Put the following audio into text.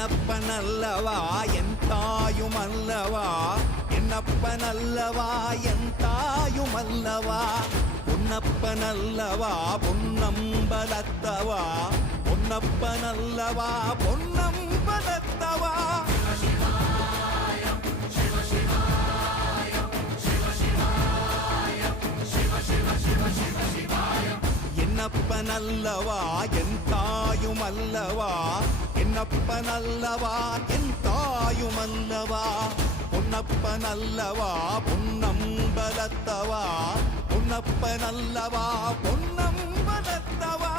என்னப்பனல்லவா என் தாயுமல்லவா, என்னப்பனல்லவா என் தாயுமல்லவா, பொன்னப்பனல்லவா பொன்னம்பலத்தவா, பொன்னப்பனல்லவா பொன்னம்பலத்தவா. என்னப்பனல்லவா என் தாயுமல்லவா, என்னப்பனல்லவா என் தாயுமல்லவா, பொன்னப்பனல்லவா பொன்னம்பலத்தவா, பொன்னப்பனல்லவா பொன்னம்பலத்தவா.